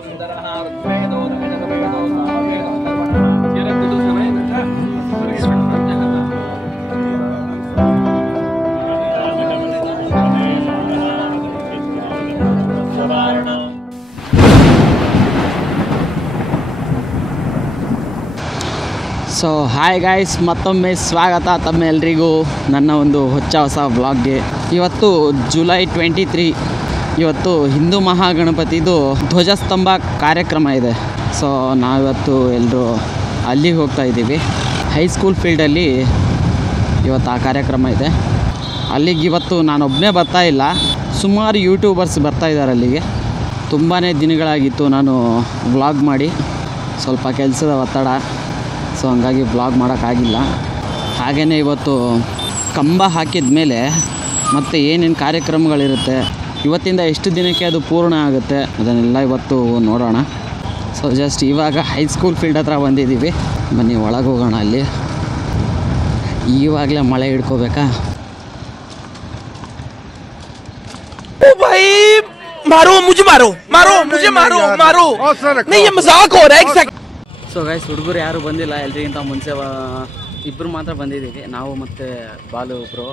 So hi guys, ಮತ್ತೊಮ್ಮೆ ಸ್ವಾಗತ ತಮ್ಮೆಲ್ಲರಿಗೂ ನನ್ನ ಒಂದು ಹೊಸ ವ್ಲಾಗ್ಗೆ. ಇವತ್ತು ಜುಲೈ 23. ಇವತ್ತು ಹಿಂದೂ ಮಹಾಗಣಪತಿದು ಧ್ವಜಸ್ತಂಭ ಕಾರ್ಯಕ್ರಮ ಇದೆ. ಸೊ ನಾವಿವತ್ತು ಎಲ್ಲರೂ ಅಲ್ಲಿಗೆ ಹೋಗ್ತಾ ಇದ್ದೀವಿ. ಹೈಸ್ಕೂಲ್ ಫೀಲ್ಡಲ್ಲಿ ಇವತ್ತು ಆ ಕಾರ್ಯಕ್ರಮ ಇದೆ. ಅಲ್ಲಿಗೆ ಇವತ್ತು ನಾನೊಬ್ಬನೇ ಬರ್ತಾ ಇಲ್ಲ, ಸುಮಾರು ಯೂಟ್ಯೂಬರ್ಸ್ ಬರ್ತಾಯಿದ್ದಾರೆ ಅಲ್ಲಿಗೆ. ತುಂಬಾ ದಿನಗಳಾಗಿತ್ತು ನಾನು ವ್ಲಾಗ್ ಮಾಡಿ, ಸ್ವಲ್ಪ ಕೆಲಸದ ಒತ್ತಡ, ಸೊ ಹಂಗಾಗಿ ವ್ಲಾಗ್ ಮಾಡೋಕ್ಕಾಗಿಲ್ಲ. ಹಾಗೆಯೇ ಇವತ್ತು ಕಂಬ ಹಾಕಿದ ಮೇಲೆ ಮತ್ತು ಏನೇನು ಕಾರ್ಯಕ್ರಮಗಳಿರುತ್ತೆ, ಇವತ್ತಿಂದ ಎಷ್ಟು ದಿನಕ್ಕೆ ಅದು ಪೂರ್ಣ ಆಗುತ್ತೆ, ಅದನ್ನೆಲ್ಲ ಇವತ್ತು ನೋಡೋಣ. ಸೊ ಜಸ್ಟ್ ಇವಾಗ ಹೈಸ್ಕೂಲ್ ಫೀಲ್ಡ್ ಹತ್ರ ಬಂದಿದ್ದೀವಿ. ಬನ್ನಿ ಒಳಗೆ ಹೋಗೋಣ. ಅಲ್ಲಿ ಇವಾಗಲೇ ಮಳೆ ಹಿಡ್ಕೋಬೇಕಾ? ಸೊ ಗೈಸ್, ಹುಡುಗರು ಯಾರು ಬಂದಿಲ್ಲ. ಎಲ್ರಿಗಿಂತ ಮುಂಚೆ ಇಬ್ಬರು ಮಾತ್ರ ಬಂದಿದ್ದೀವಿ, ನಾವು ಮತ್ತು ಬಾಲು ಒಬ್ಬರು.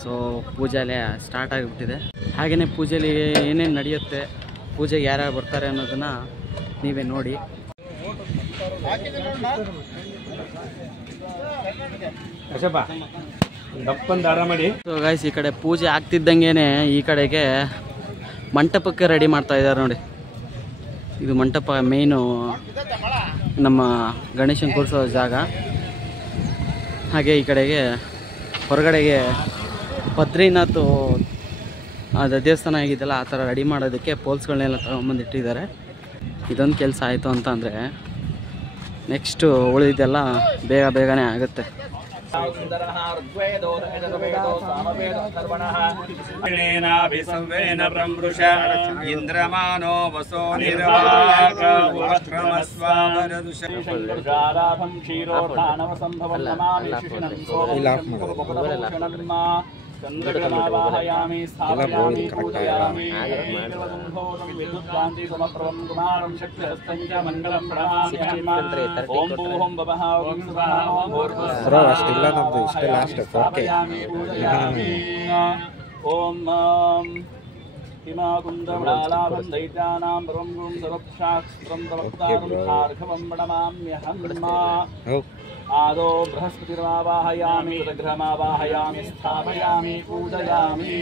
ಸೊ ಪೂಜೆಯಲ್ಲೇ ಸ್ಟಾರ್ಟ್ ಆಗಿಬಿಟ್ಟಿದೆ. ಹಾಗೆಯೇ ಪೂಜೆಯಲ್ಲಿ ಏನೇನು ನಡೆಯುತ್ತೆ, ಪೂಜೆಗೆ ಯಾರ್ಯಾರು ಬರ್ತಾರೆ ಅನ್ನೋದನ್ನು ನೀವೇ ನೋಡಿ. ಸೊ ಗೈಸ್, ಈ ಕಡೆ ಪೂಜೆ ಆಗ್ತಿದ್ದಂಗೆ ಈ ಕಡೆಗೆ ಮಂಟಪಕ್ಕೆ ರೆಡಿ ಮಾಡ್ತಾ ಇದ್ದಾರೆ ನೋಡಿ. ಇದು ಮಂಟಪ ಮೇಯ್ನು ನಮ್ಮ ಗಣೇಶನ ಕೂರಿಸೋ ಜಾಗ. ಹಾಗೆ ಈ ಕಡೆಗೆ ಹೊರಗಡೆಗೆ ಬದ್ರಿನಾಥ್ ಅದು ದೇವಸ್ಥಾನ ಆಗಿದ್ದಲ್ಲ, ಆ ಥರ ರೆಡಿ ಮಾಡೋದಕ್ಕೆ ಪೋಲ್ಸ್ಗಳನ್ನೆಲ್ಲ ತಗೊಂಬಂದಿಟ್ಟಿದ್ದಾರೆ. ಇದೊಂದು ಕೆಲಸ ಆಯಿತು ಅಂತಂದರೆ ನೆಕ್ಸ್ಟು ಉಳಿದಿದ್ದೆಲ್ಲ ಬೇಗನೆ ಆಗುತ್ತೆ. ಇಂದ್ರಮಾನೋ ವಸೋ ನಿರ್ವಾಕ वाहयामि स्थापयामि पूजयामि विद्युत्कान्ति समप्रभं कुमारं शक्तिहस्तं च मङ्गलं प्रणमामि ओम भूं भवः ओम सुवः ओम स्थापयामि पूजयामि ओम हिमाकुन्दमलाभं दैत्यानां परं गुं सर्वशास्त्रं प्रवक्तारं सार्घवं प्रणमाम्यहम् आदौ बृहस्पतिर्वाहयामि तदग्रहमावाहयामि स्थापयामि पूजयामि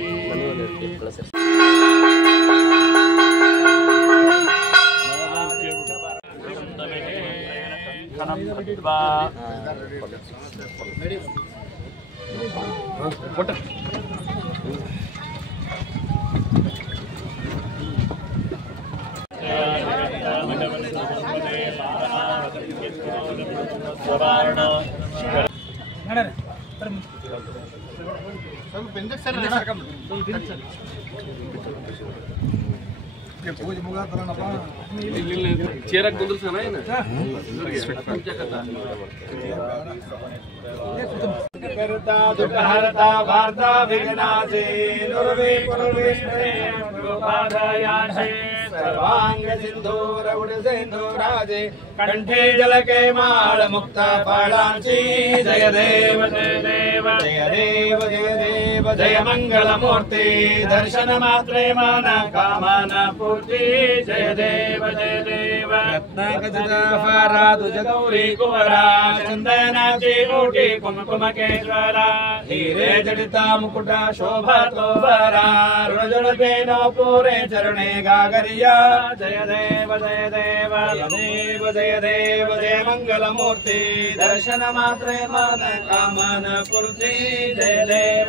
ಚೇರಾಗ ಕುಂದ್ರಸನ ಏನ करता दुःखहर्ता वार्ता विघ्नाशे नुर्वे कुर्वेश्वरे गोपादयाशे सर्वांग सिंधूर उडसिंधूराजे कंठे जलके माळ मुक्ता पाळांची जय देव जय देव जय देव जय देव जय मंगल मूर्ति दर्शन मात्रे मन कामना पूर्ति जय देव जय देव रत्नाकजदाफारा तुझ गौरी कुवरा चंदनाची ओटी कुमकुम केशरा हीरे जडिता मुकुटा शोभा तोबरा ऋण जड़ते नो पूरे चरणे गागरिया जय देव जय देव जय देव जय देव जय मंगल मूर्ति दर्शन मात्रे मन कामन पूर्ति जय देव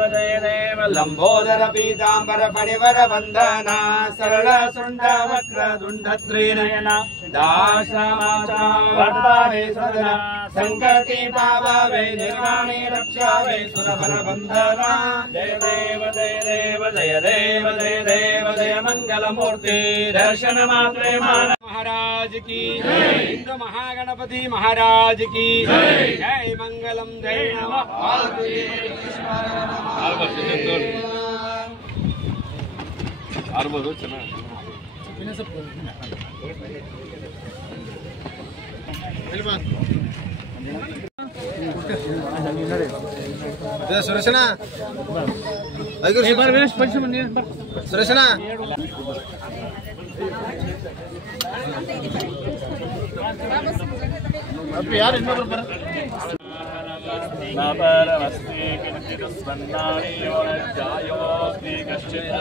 लंबोदर पीतांबर फणिवर वंदना सरल सुंड वक्र दुंड त्रिनयना दाशमाचा वरदाने सदना संकटी पाववे निर्वाणी रक्षावे सुरवर बंधना जय देव जय देव जय देव जय देव जय मंगल मूर्ति दर्शन मात्रे मान महाराज की जय हिंदू महागणपति महाराज की जय जय मंगलम जय नमः ಆರ್ಬೋದು ಚೆನ್ನಾಗಿ ಸುರೇಶಣ್ಣ ಸುರೇಶಣ್ಣ ಯಾರು ಇನ್ನೊಬ್ರು ಬರ परमस्ति किञ्चित् स्वर्णाणीयोरध्यायोऽस्ति कश्चित्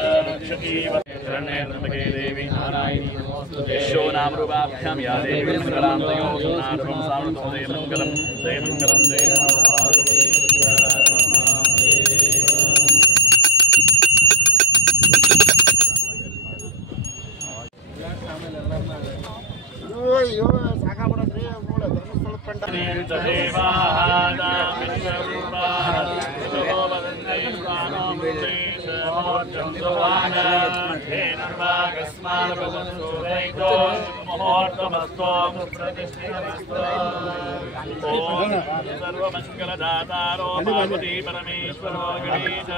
शरण्ये देवी नारायणी यशो नामरूपाभ्यां या देवी सकलां तयो नारूपं सामृतो जयमङ्गलं जयमङ्गलं सर्वमङ्गलदातारो पार्वती परमेश्वरो गणेश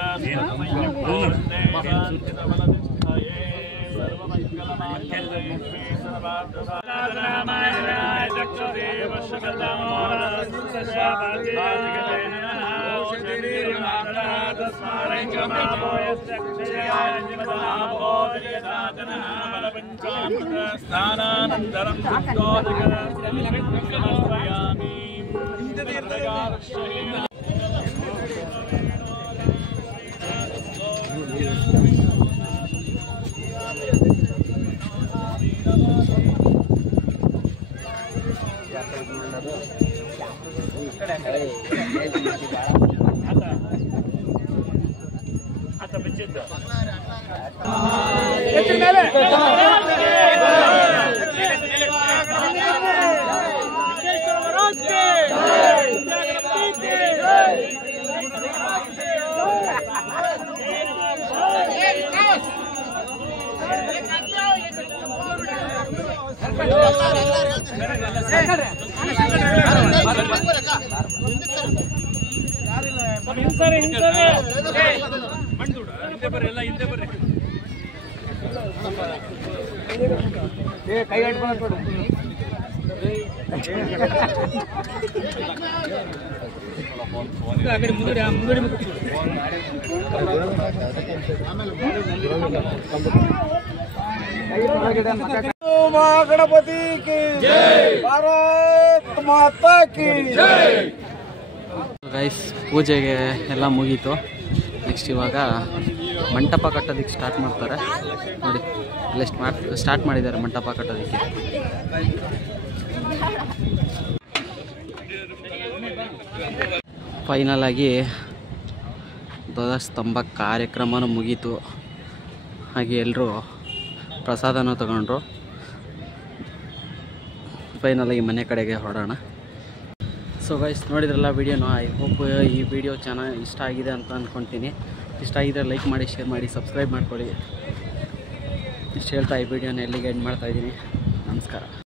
स्नानानन्तरं समर्पयामि गणपति की जय, भारत माता की जय. ಗೈಸ್ ಪೂಜೆಗೆ ಎಲ್ಲ ಮುಗೀತು. ನೆಕ್ಸ್ಟ್ ಇವಾಗ ಮಂಟಪ ಕಟ್ಟೋದಕ್ಕೆ ಸ್ಟಾರ್ಟ್ ಮಾಡ್ತಾರೆ ನೋಡಿ. ಅಲ್ಲೇ ಸ್ಟಾರ್ಟ್ ಮಾಡಿದ್ದಾರೆ ಮಂಟಪ ಕಟ್ಟೋದಕ್ಕೆ. ಫೈನಲ್ ಆಗಿ ಧ್ವಜಸ್ತಂಭ ಕಾರ್ಯಕ್ರಮನೂ ಮುಗೀತು. ಹಾಗೆ ಎಲ್ಲರೂ ಪ್ರಸಾದನೂ ತಗೊಂಡ್ರು. ಫೈನಲಾಗಿ ಮನೆ ಕಡೆಗೆ ಹೊರಡೋಣ. ಸೊ ಗೈಸ್ ನೋಡಿದ್ರಲ್ಲ ವಿಡಿಯೋನ. ಐ ಹೋಪ್ ಈ ವಿಡಿಯೋ ಚೆನ್ನಾಗಿ ಇಷ್ಟ ಆಗಿದೆ ಅಂತ ಅಂದ್ಕೊತೀನಿ. ಇಷ್ಟ ಆಗಿದ್ರೆ ಲೈಕ್ ಮಾಡಿ, ಶೇರ್ ಮಾಡಿ, ಸಬ್ಸ್ಕ್ರೈಬ್ ಮಾಡ್ಕೊಳ್ಳಿ. ಇಷ್ಟು ಹೇಳ್ತಾ ಈ ವಿಡಿಯೋನ ಎಲ್ಲಿಗೆ ಎಂಡ್ ಮಾಡ್ತಾಯಿದ್ದೀನಿ. ನಮಸ್ಕಾರ.